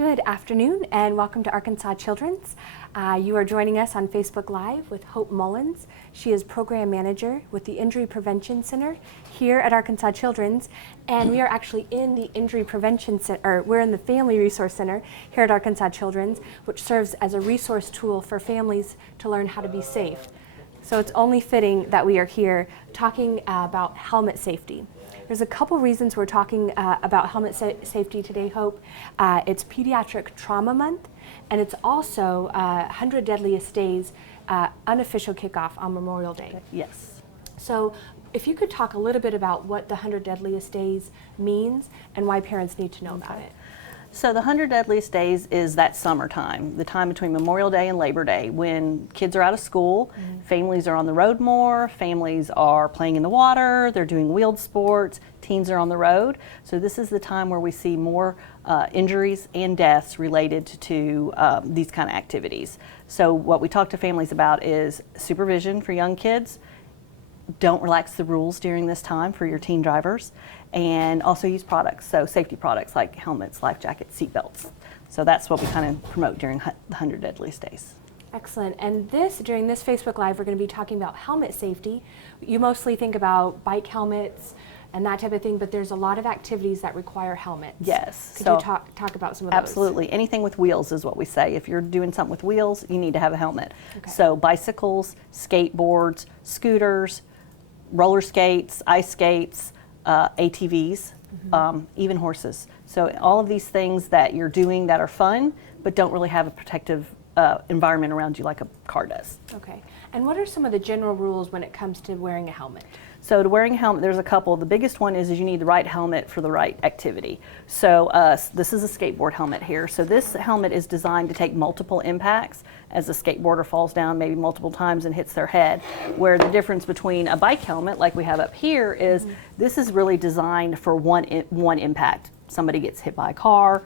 Good afternoon and welcome to Arkansas Children's. You are joining us on Facebook Live with Hope Mullins. She is Program Manager with the Injury Prevention Center here at Arkansas Children's, and we are actually in the Injury Prevention Center, or we're in the Family Resource Center here at Arkansas Children's, which serves as a resource tool for families to learn how to be safe. So it's only fitting that we are here talking about helmet safety. There's a couple reasons we're talking about helmet safety today, Hope. It's Pediatric Trauma Month, and it's also 100 Deadliest Days unofficial kickoff on Memorial Day. Yes. So if you could talk a little bit about what the 100 Deadliest Days means and why parents need to know about it. So the 100 Deadliest Days is that summertime, the time between Memorial Day and Labor Day, when kids are out of school, families are on the road more, families are playing in the water, they're doing wheeled sports, teens are on the road. So this is the time where we see more injuries and deaths related to these kind of activities. So what we talk to families about is supervision for young kids. Don't relax the rules during this time for your teen drivers, and also use products, so safety products like helmets, life jackets, seat belts. So that's what we kind of promote during the 100 Deadliest Days. Excellent. And during this Facebook Live, we're going to be talking about helmet safety. You mostly think about bike helmets and that type of thing, but there's a lot of activities that require helmets. Yes. Could you talk about some of those? Absolutely. Anything with wheels is what we say. If you're doing something with wheels, you need to have a helmet. Okay. So bicycles, skateboards, scooters, roller skates, ice skates, ATVs, even horses. So all of these things that you're doing that are fun, but don't really have a protective environment around you like a car does. Okay. And what are some of the general rules when it comes to wearing a helmet? So to wearing a helmet, there's a couple. The biggest one is you need the right helmet for the right activity. So this is a skateboard helmet here. So this helmet is designed to take multiple impacts as a skateboarder falls down maybe multiple times and hits their head. Where the difference between a bike helmet, like we have up here, is this is really designed for one impact. Somebody gets hit by a car,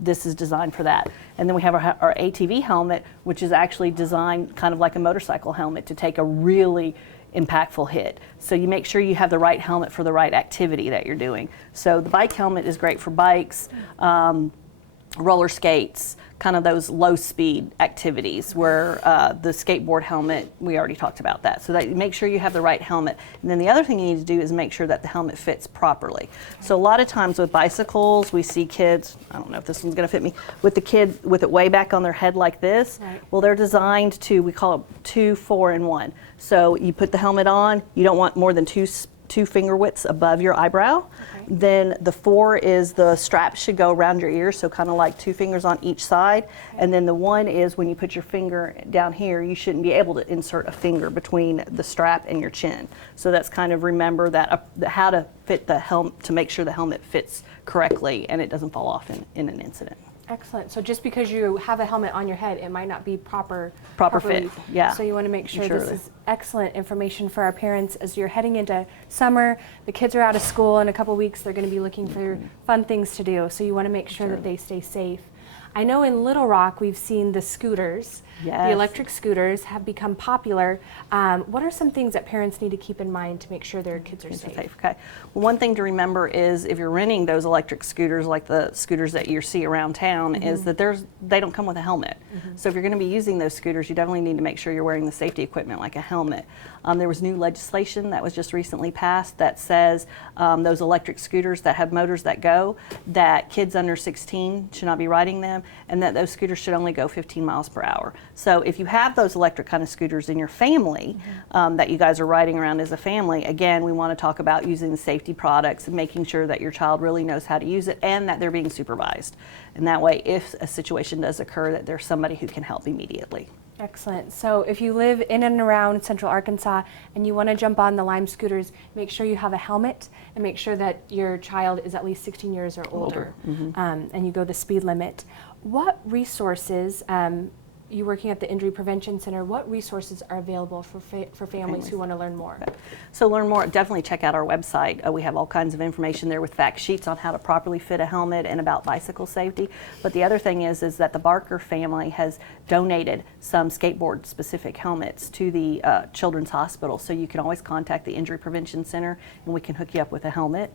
this is designed for that. And then we have our ATV helmet, which is actually designed kind of like a motorcycle helmet to take a really impactful hit. So you make sure you have the right helmet for the right activity that you're doing. So the bike helmet is great for bikes, roller skates, kind of those low speed activities, where the skateboard helmet, we already talked about that. So that you make sure you have the right helmet. And then the other thing you need to do is make sure that the helmet fits properly. So a lot of times with bicycles, we see kids, I don't know if this one's gonna fit me, with the kid with it way back on their head like this. Right. Well, they're designed to, we call it 2, 4, and 1. So you put the helmet on, you don't want more than two finger widths above your eyebrow. Okay. Then the 4 is the strap should go around your ear, so kind of like 2 fingers on each side. Okay. And then the 1 is when you put your finger down here, you shouldn't be able to insert a finger between the strap and your chin. So that's kind of remember that how to fit the helmet, to make sure the helmet fits correctly and it doesn't fall off in an incident. Excellent. So just because you have a helmet on your head, it might not be proper fit. Yeah. So you want to make sure this is excellent information for our parents as you're heading into summer. The kids are out of school in a couple weeks. They're going to be looking for fun things to do. So you want to make sure that they stay safe. I know in Little Rock we've seen the scooters. Yes. The electric scooters have become popular. What are some things that parents need to keep in mind to make sure their kids are safe? Okay. Well, one thing to remember is if you're renting those electric scooters, like the scooters that you see around town, is that they don't come with a helmet. So if you're going to be using those scooters, you definitely need to make sure you're wearing the safety equipment like a helmet. There was new legislation that was just recently passed that says those electric scooters that have motors that go, that kids under 16 should not be riding them, and that those scooters should only go 15 miles per hour. So if you have those electric kind of scooters in your family that you guys are riding around as a family, again, we want to talk about using the safety products and making sure that your child really knows how to use it and that they're being supervised. And that way, if a situation does occur, that there's somebody who can help immediately. Excellent. So if you live in and around Central Arkansas and you want to jump on the Lime scooters, make sure you have a helmet and make sure that your child is at least 16 years or older, and you go the speed limit. What resources, you working at the Injury Prevention Center, what resources are available for families who want to learn more? So learn more, definitely check out our website. We have all kinds of information there with fact sheets on how to properly fit a helmet and about bicycle safety. But the other thing is that the Barker family has donated some skateboard specific helmets to the Children's Hospital. So you can always contact the Injury Prevention Center and we can hook you up with a helmet.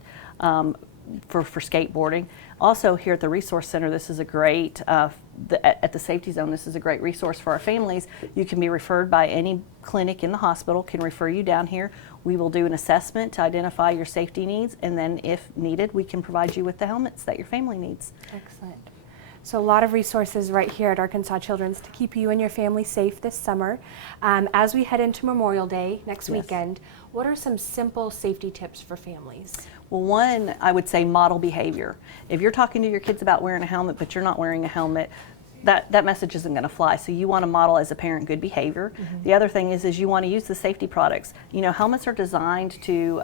for skateboarding. Also here at the Resource Center, this is a great, at the Safety Zone, this is a great resource for our families. You can be referred by any clinic in the hospital, can refer you down here. We will do an assessment to identify your safety needs, and then if needed, we can provide you with the helmets that your family needs. Excellent. So a lot of resources right here at Arkansas Children's to keep you and your family safe this summer. As we head into Memorial Day next weekend, what are some simple safety tips for families? Well, one, I would say model behavior. If you're talking to your kids about wearing a helmet, but you're not wearing a helmet, that message isn't going to fly. So you want to model as a parent good behavior. The other thing is you want to use the safety products. You know, helmets are designed to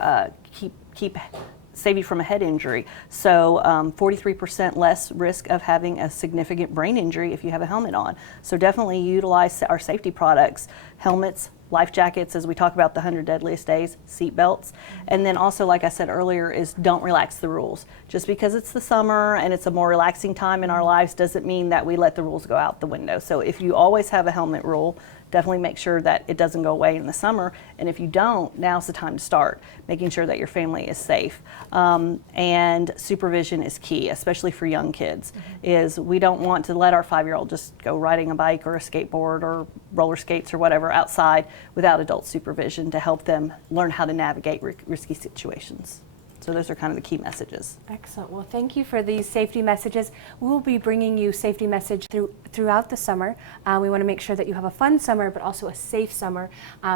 save you from a head injury. So 43% less risk of having a significant brain injury if you have a helmet on. So definitely utilize our safety products, helmets, life jackets, as we talk about the 100 deadliest days, seat belts. And then also, like I said earlier, is don't relax the rules. Just because it's the summer and it's a more relaxing time in our lives doesn't mean that we let the rules go out the window. So if you always have a helmet rule, definitely make sure that it doesn't go away in the summer. And if you don't, now's the time to start making sure that your family is safe. And supervision is key, especially for young kids. Is we don't want to let our 5-year-old just go riding a bike or a skateboard or roller skates or whatever outside without adult supervision to help them learn how to navigate risky situations. So those are kind of the key messages. Excellent. Well, thank you for these safety messages. We will be bringing you safety message throughout the summer. We want to make sure that you have a fun summer, but also a safe summer.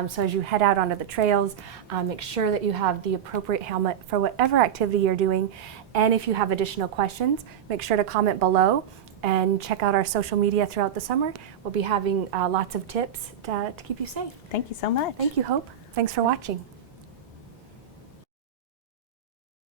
So as you head out onto the trails, make sure that you have the appropriate helmet for whatever activity you're doing. And if you have additional questions, make sure to comment below and check out our social media throughout the summer. We'll be having lots of tips to keep you safe. Thank you so much. Thank you, Hope. Thanks for watching.